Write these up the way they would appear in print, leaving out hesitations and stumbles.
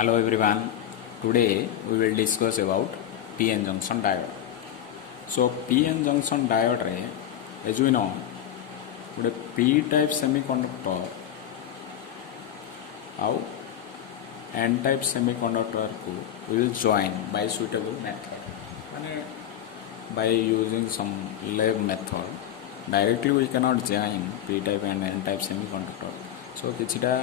Hello everyone. Today we will discuss about p-n junction diode. So p-n junction diode रे as we know गोटे p type semiconductor आउ n type semiconductor को we will join by suitable method. माने by using some lab method directly we cannot join p type and n type semiconductor. So किछिटा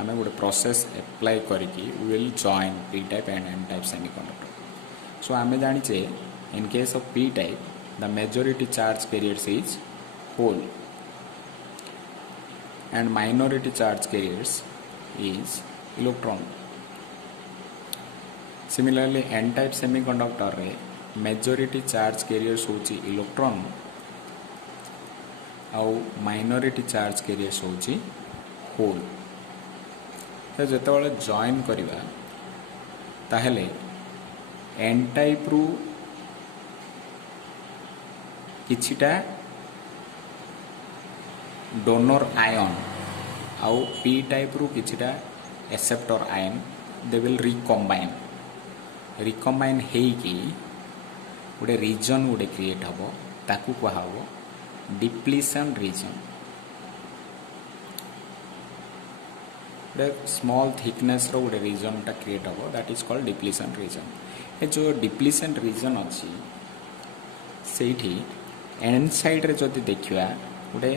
आमे गोटे process apply करके will join P type and N type semiconductor. So आमे जानिचे in case of P type the majority charge carriers is hole and minority charge carriers is electron. Similarly N type semiconductor रे majority charge carriers होची electron आउ minority charge carriers होची hole. तो जिते join करवा ताहले एन टाइप रु किछिटा डोनर आयन आउ पी टाइप रु किछिटा acceptor ion they will recombine हेकी गोटे रीजन गोटे क्रिएट हम ताकू कह डिप्लीशन रीजन. स्मॉल थिकनेस रो गोटे रीजन टा क्रिएट हम that is called depletion region. ए जो डिप्लीशन रीजन अच्छी से एंड साइड रे जदि देखा गोटे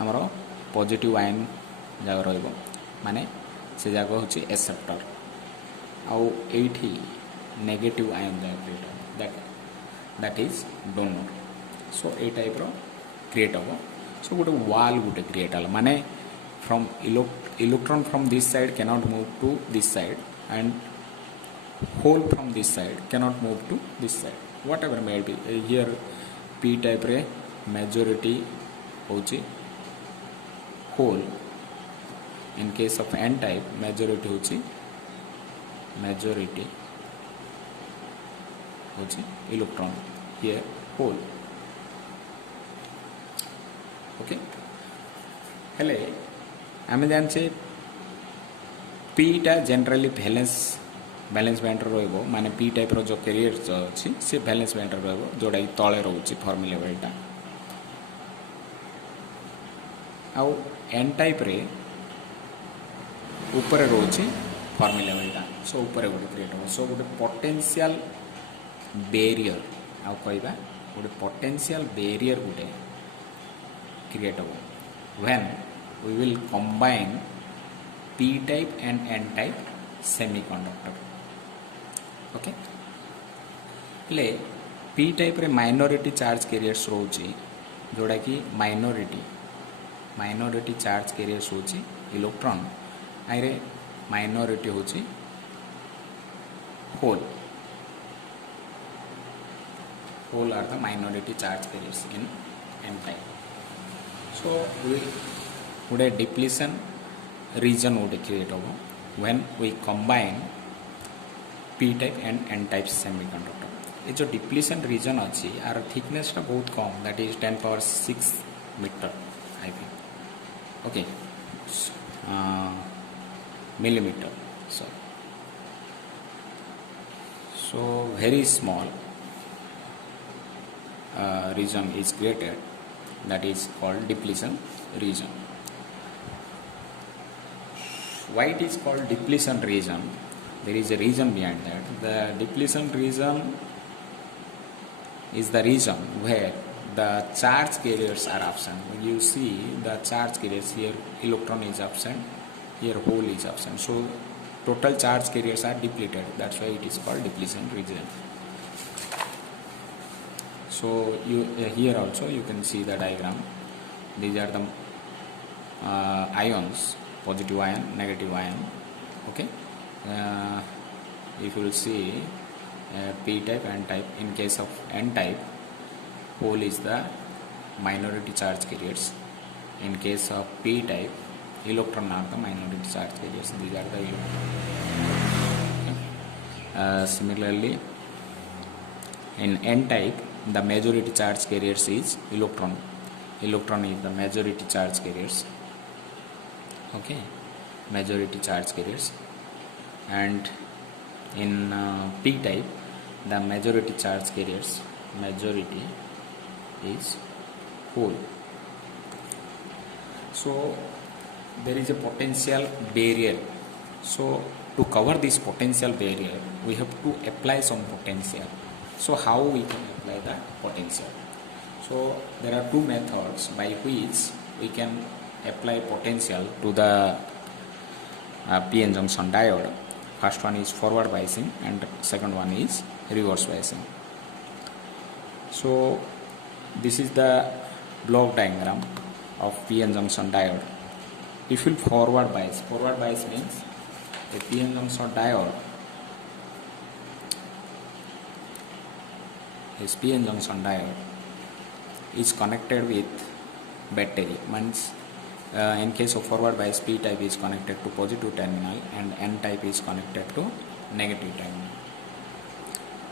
आमर पॉजिटिव आयन जगह रहिबो माने से जगह होची एक्सेप्टर आउ एठी नेगेटिव आयन जगह क्रिएट हम that is donor. So a type रो क्रिएट हम. सो गोटे वाल गोटे क्रिएट हल माने from electron from this side cannot move to this side and hole from this side cannot move to this side, whatever may be. Here p type रे majority होची hole, in case of n type majority होची electron, here hole. okay हेले आमे जानचे पीटा generally balance band रो माने P type रो जो career अच्छी से बैलेंस बैंड रो जोड़ा कि तले रोचे फॉर्मी लेवलटा आउ एन टाइप रे ऊपर रोचे फॉर्मी लेवलटा. सो ऊपर गोटे क्रिएट हो. सो गोटे पोटेंशियल बैरियर आउ कहबा गोटे पोटेंशियल बैरियर गोटे क्रिएट हो when we will combine p type and n type semiconductor. okay ले p type रे minority charge carriers रोची जोड़ा कि minority charge carriers होची electron आइरे minority होची hole are the minority charge carriers in n type. so we गोटे depletion region गोटे create हम when we combine P type and N type semiconductor. ये जो depletion region अच्छी आर थिकनेस टा बहुत कम that is 10⁶ meter I think. Okay millimeter. So very small region is created that is called depletion region. Why it is called depletion region? There is a reason behind that. The depletion region is the region where the charge carriers are absent. When you see the charge carriers, here electron is absent, here hole is absent. So total charge carriers are depleted. That's why it is called depletion region. So you here also you can see the diagram. These are the ions. Positive ion, negative ion. Okay. If you will see p type and type, in case of n type, hole is the minority charge carriers. In case of p type, electron are the minority charge carriers. These are the similarly in n type the majority charge carriers is electron. Electron is the majority charge carriers. Okay, majority charge carriers. and in P type the majority charge carriers majority is whole. So there is a potential barrier. So to cover this potential barrier we have to apply some potential. So how we can apply the potential? So there are two methods by which we can apply potential to the PN junction diode. First one is forward biasing and second one is reverse biasing. So this is the block diagram of PN junction diode. If you forward bias means a PN junction diode is connected with battery. Means in case of forward bias, P type is connected to positive terminal and N type is connected to negative terminal.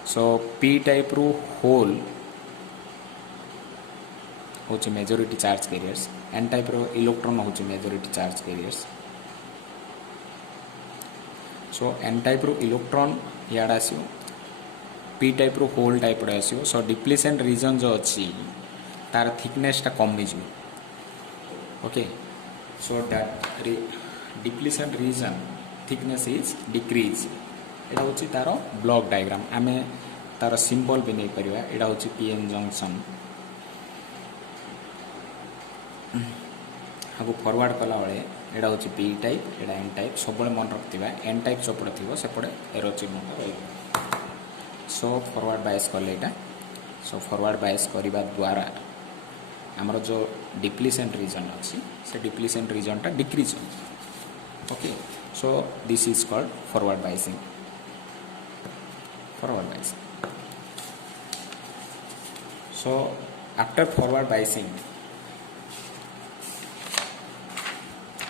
So P type ru whole होची majority charge carriers, N type रो electron होची majority charge carriers. So N type रो electron याडा आसियो, P type रो hole type रो आसियो. So depletion region जो अच्छी तार थिकनेस टा कम ही जो. Okay, so that depletion region thickness is decrease. एटा होची तारो ब्लॉक डायग्राम. आमे तार सिंबल भी नहीं परिवा. एटा होची पीएन जंक्शन. हागु फॉरवर्ड कला बेले एटा होची पी टाइप, एटा एन टाइप. सब मन रखिबा एन टाइप सपड़े थिबो सेपड़े एरो चिन्ह रहइबो. सो फॉरवर्ड बायस कले एटा. सो फॉरवर्ड बायस करिबा द्वारा हमर जो डिप्लीशन रीजन अछि से डिप्लीशन रीजन टा डिक्रीज हो. Okay, so this is called forward biasing. Forward biasing. So after forward biasing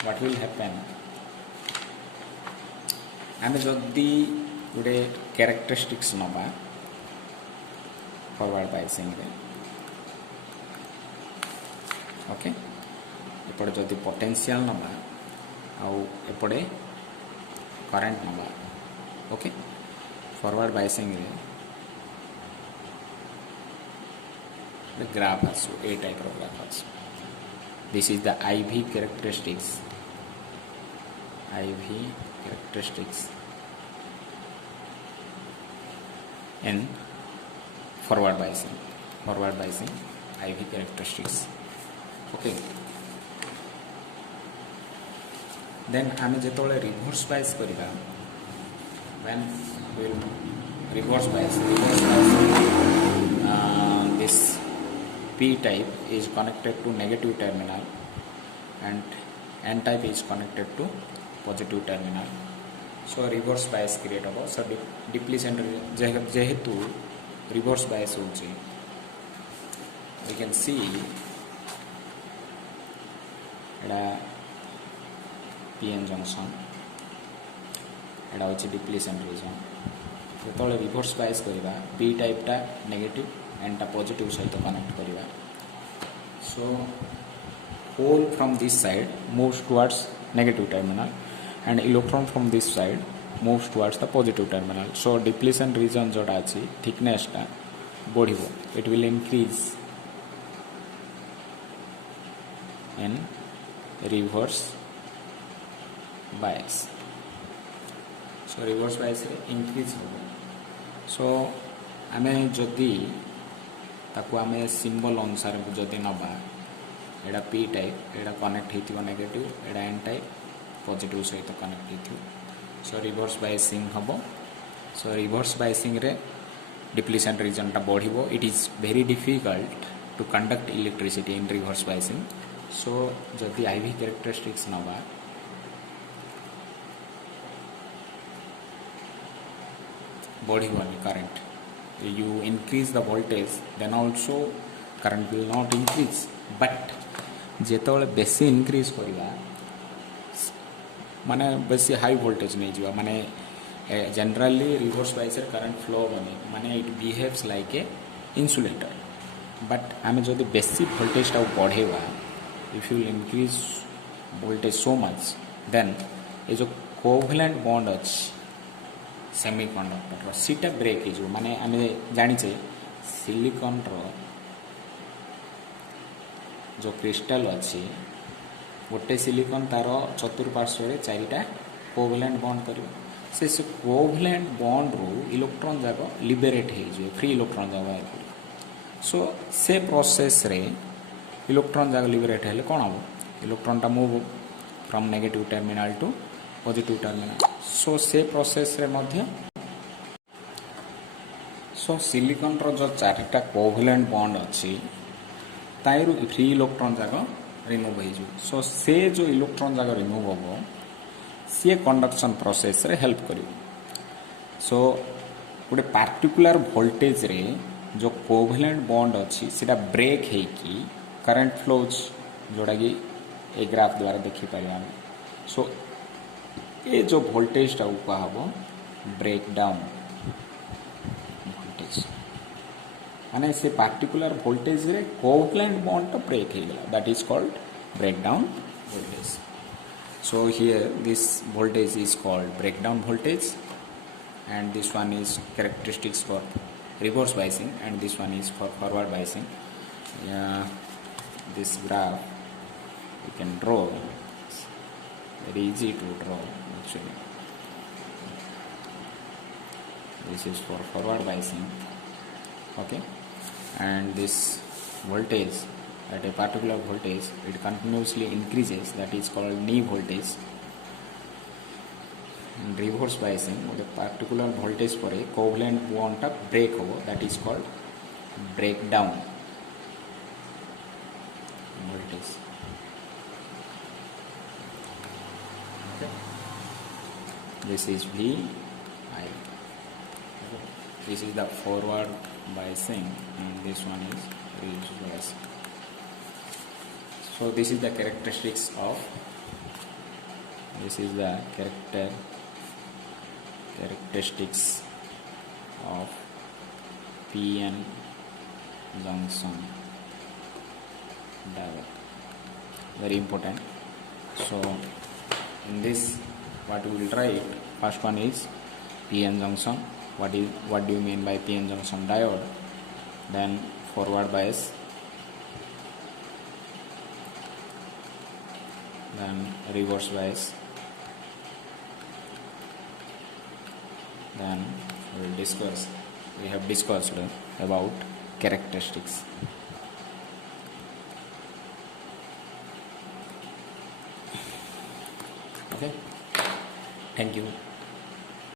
what will happen? आमे जदि गोटे कैरेक्टरिस्टिक्स नबा फॉरवर्ड बायसिंग रे. ओके, एपटे जदि पोटेंशियल नबा आउ एपटे करंट नबा. ओके, फॉरवर्ड बायसिंग रे ग्राफ आसो ए टाइप रो ग्राफ आसो. This is the IV characteristics. IV characteristics in forward biasing. Forward biasing IV characteristics. Okay. Then आमे जेतोले reverse bias करिबा, when we will reverse bias, this P type is connected to negative terminal and N type is connected to positive terminal. So reverse bias create होगा. So depletion जेहेतु reverse bias होची, we can see एडा PN junction, एडा होची depletion region. जेतोले reverse bias करिबा P type टा negative and टा positive सहित connect करिबा. So hole from this side moves towards negative terminal and electron from this side moves towards the positive terminal. So depletion region जोटा अछि thickness टा बढ़िबो. It will increase in reverse bias. So reverse bias रे increase होबो. So आमे जदि ताकू आमे symbol अनुसार जदि नबा, एडा P टाइप एडा कनेक्ट हेतिबो नेगेटिव, एडा N टाइप पॉजिटिव सहित कनेक्ट हेतिबो. सो रिवर्स बायसिंग हबो. सो रिवर्स बायसिंग रे डिप्लीशन रीजन टा बढ़िबो. It is very difficult to conduct electricity in reverse biasing. So जदि IV कैरेक्टरिस्टिक्स नबा, बढ़िबोनी current. You increase the voltage, then also current will not increase. But जेतोले बेसी increase करिबा माने बेसी हाई वोल्टेज नहीं जीवा, माने जनरली रिवर्स बायस रे करंट फ्लो बने, माने it behaves like a insulator. But आमे जदि बेसी वोल्टेज टा बढ़ेबा, if you increase voltage so much, then ए जो कोवैलेंट बॉन्ड अछि सेमीकंडक्टर सीटा ब्रेक हो माने आम जाचे सिलिकॉन जो क्रिस्टल अच्छी गोटे सिलिकॉन तार चतुर्पार्श्व चारिटा कोवैलेंट बॉन्ड कर से कोवैलेंट बॉन्ड रू इलेक्ट्रॉन जाक लिबरेट हो फ्री इलेक्ट्रॉन जाक बाहर पड़े सो से प्रोसेस रे इलेक्ट्रॉन जाक लिबरेट हेले कौन हम इलेक्ट्रॉन टा move from negative terminal to positive terminal so से प्रोसेस रे मध्य सो सिलिकॉन रो जो चारिटा कोवैलेंट बॉन्ड अच्छी ताइरु फ्री इलेक्ट्रॉन जाक रिमूव हो सो से जो इलेक्ट्रॉन जाक रिमूव हम सी कंडक्शन प्रोसेस रे हेल्प कर सो गोटे पार्टिकुलर वोल्टेज रे जो कोवैलेंट बॉन्ड अच्छी सीटा ब्रेक होगी करंट फ्लोज जोड़ा कि ए ग्राफ द्वारा देखिपर आम सो ये जो वोल्टेज टा कह ब्रेक डाउन वोल्टेज माने से पार्टिकुलर वोल्टेज रे कोवैलेंट बॉन्ड टा ब्रेक हो गला that is called breakdown voltage. So here this voltage is called breakdown voltage and this one is characteristics for reverse biasing and this one is for forward biasing. This graph you can draw, it's very easy to draw actually. This is for forward biasing, okay, and this voltage at a particular voltage it continuously increases, that is called knee voltage. In reverse biasing a particular voltage पर covalent bond टा break हो that is called breakdown voltage. Okay. This is V I. Okay. This is the forward biasing and this one is reverse biasing. So this is the characteristics of characteristics of PN junction diode, very important. So in this what we will write, first one is PN junction, what do you mean by PN junction diode, then forward bias, then reverse bias, then we have discussed about characteristics. Okay, thank you.